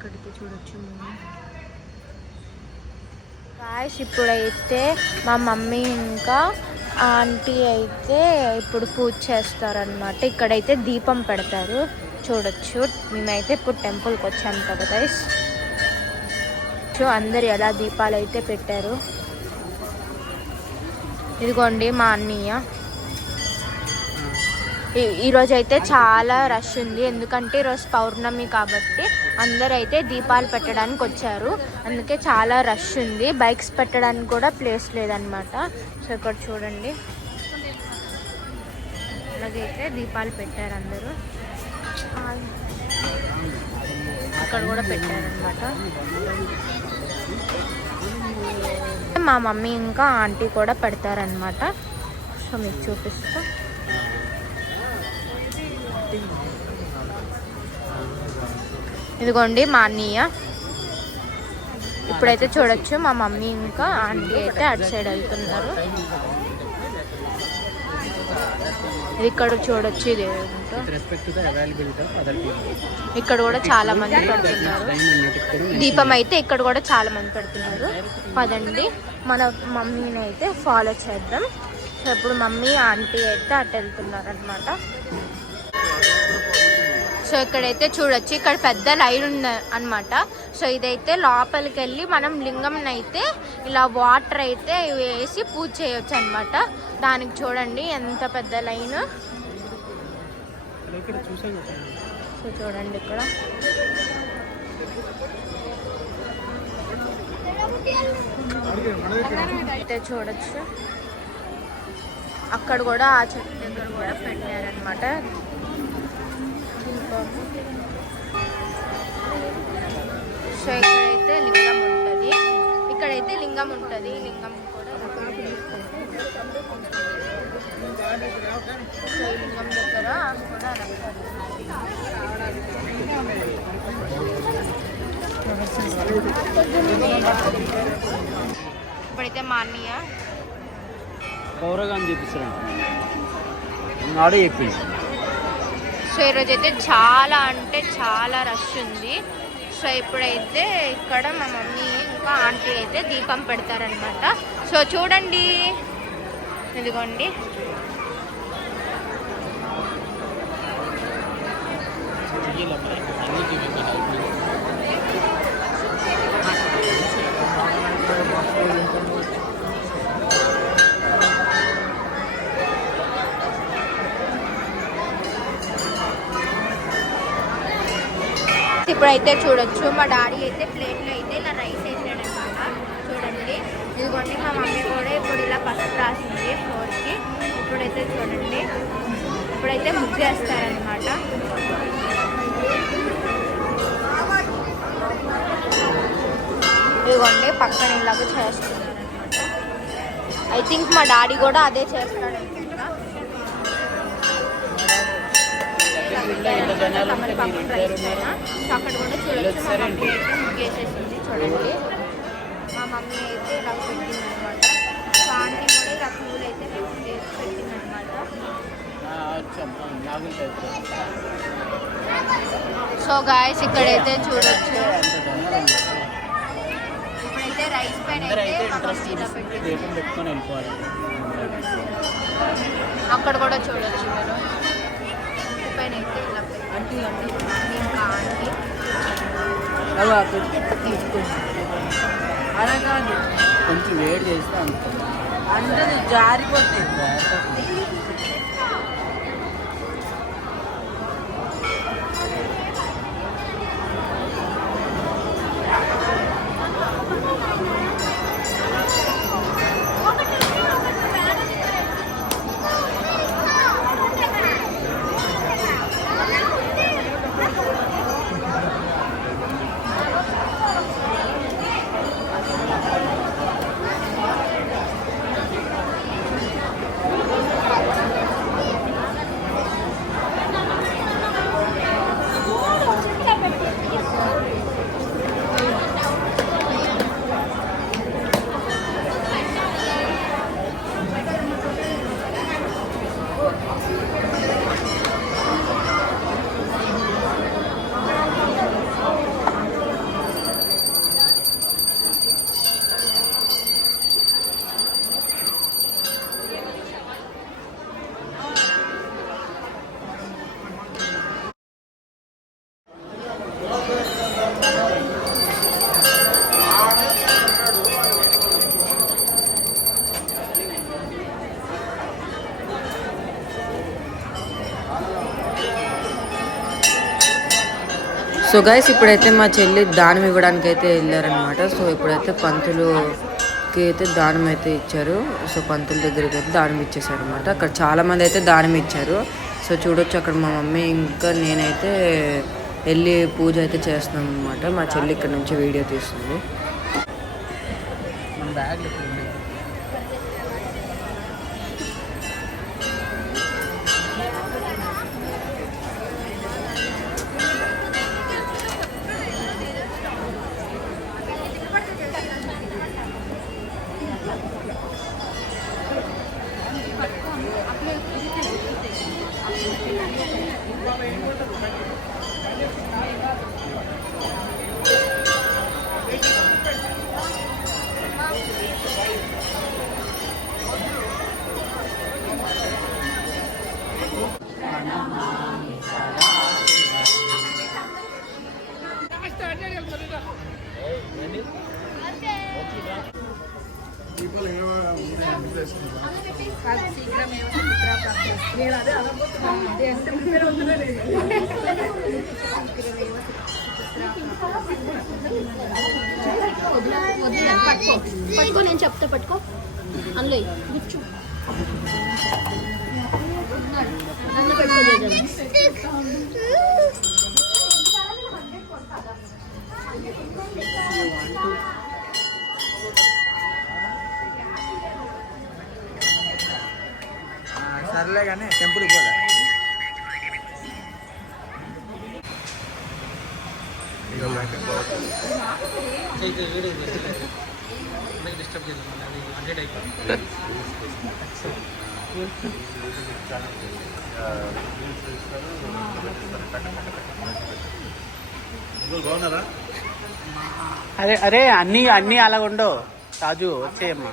ఇక్కడికి చూడొచ్చు. గాయ్స్ ఇప్పుడైతే మా మమ్మీ ఇంకా ఆంటీ అయితే ఇప్పుడు పూజ చేస్తారనమాట. ఇక్కడైతే దీపం పెడతారు చూడొచ్చు. మేమైతే ఇప్పుడు టెంపుల్కి వచ్చాము కదా గైస్. అందరు ఎలా దీపాలు అయితే పెట్టారు. ఇదిగోండి మా అన్నయ్య. ఈరోజు అయితే చాలా రష్ ఉంది, ఎందుకంటే ఈరోజు పౌర్ణమి కాబట్టి అందరు అయితే దీపాలు పెట్టడానికి వచ్చారు. అందుకే చాలా రష్ ఉంది. బైక్స్ పెట్టడానికి కూడా ప్లేస్ లేదనమాట. సో ఇక్కడ చూడండి, అలాగైతే దీపాలు పెట్టారు అందరూ. ఇక్కడ కూడా పెట్టారనమాట. మా మమ్మీ ఇంకా ఆంటీ కూడా పెడతారనమాట. సో మీకు చూపిస్తా. ఇదిగోండి మా అన్నయ్య. ఇప్పుడైతే చూడొచ్చు మా మమ్మీ ఇంకా ఆంటీ అయితే అటు సైడ్ వెళ్తున్నారు. ఇది ఇక్కడ చూడొచ్చు. ఇది ఇక్కడ కూడా చాలా మంది పెడుతున్నారు దీపం అయితే. ఇక్కడ కూడా చాలా మంది పెడుతున్నారు. పదండి మన మమ్మీని అయితే ఫాలో చేద్దాం. సో ఇప్పుడు మమ్మీ ఆంటీ అయితే అటు వెళ్తున్నారు అనమాట. సో ఇక్కడైతే చూడొచ్చు, ఇక్కడ పెద్ద లైన్ ఉంది అనమాట. సో ఇదైతే లోపలికి వెళ్ళి మనం లింగం అయితే ఇలా వాటర్ అయితే వేసి పూజ చేయొచ్చు అనమాట. దానికి చూడండి ఎంత పెద్ద లైన్. సో చూడండి ఇక్కడ అయితే చూడొచ్చు. అక్కడ కూడా ఆ చెట్టు దగ్గర కూడా పెట్టారనమాట దీపం. సో ఇక్కడైతే లింగం ఉంటుంది. ఇక్కడైతే లింగం ఉంటుంది. లింగం కూడా సో ఈ లింగం దగ్గర కూడా ఇప్పుడైతే మా అన్నయ్య పౌరగాన్ని చూపిస్తాడు. సో ఈరోజు అయితే చాలా అంటే చాలా రష్ ఉంది. సో ఇప్పుడైతే ఇక్కడ మా మమ్మీ ఇంకా ఆంటీ అయితే దీపం పెడతారనమాట. సో చూడండి, ఇదిగోండి. ఇప్పుడైతే చూడొచ్చు మా డాడీ అయితే ప్లేట్లో అయితే ఇలా రైస్ వేసాడనమాట. చూడండి ఇదిగోండి మా మమ్మీ కూడా ఇప్పుడు ఇలా పసుపు రాసింది ఫ్లోర్కి. ఇప్పుడైతే చూడండి, ఇప్పుడైతే ముగ్గు వేస్తారనమాట. ఇదిగోండి పక్కన ఇలాగ చేస్తున్నారనమాట. ఐ థింక్ మా డాడీ కూడా అదే చేస్తాడు అనుకుంటా. అక్కడ కూడా చూడొచ్చు మా మమ్మీ అయితే ముగ్గేసేసింది. చూడండి మా మమ్మీ అయితే ఇలా పెట్టింది అనమాట. సో ఆంటీ కూడా ఇలా పూలు అయితే పెట్టింది అనమాట. సో గాయస్ ఇక్కడైతే చూడొచ్చు, ఇప్పుడైతే రైస్ పైన అయితే మా మమ్మీ ఇలా పెట్టింది. అక్కడ కూడా చూడొచ్చు మీరు పైన అయితే ఇలా పెట్టండి. ఇంకా ఆంటీ అలా కాదు, కొంచెం వేడి చేస్తే అంటే జారిపోతుంది. సో గైస్ ఇప్పుడైతే మా చెల్లి దానం ఇవ్వడానికి అయితే వెళ్ళారనమాట. సో ఇప్పుడైతే పంతులుకి అయితే దానం అయితే ఇచ్చారు. సో పంతుల దగ్గరికి అయితే దానం ఇచ్చేసారు అనమాట. అక్కడ చాలామంది అయితే దానం ఇచ్చారు. సో చూడొచ్చు అక్కడ మా మమ్మీ ఇంకా నేనైతే వెళ్ళి పూజ అయితే చేస్తున్నాం అనమాట. మా చెల్లి ఇక్కడ నుంచి వీడియో తీస్తుంది. పట్టుకో, నేను చెప్తా, పట్టుకో. అందులో గుచ్చు అందులో పెట్టుకో. సర్లే కానీ టెంపుల్ పోలే. అరే అరే అన్నీ అలాగుండవు రాజు, వచ్చేయమ్మా.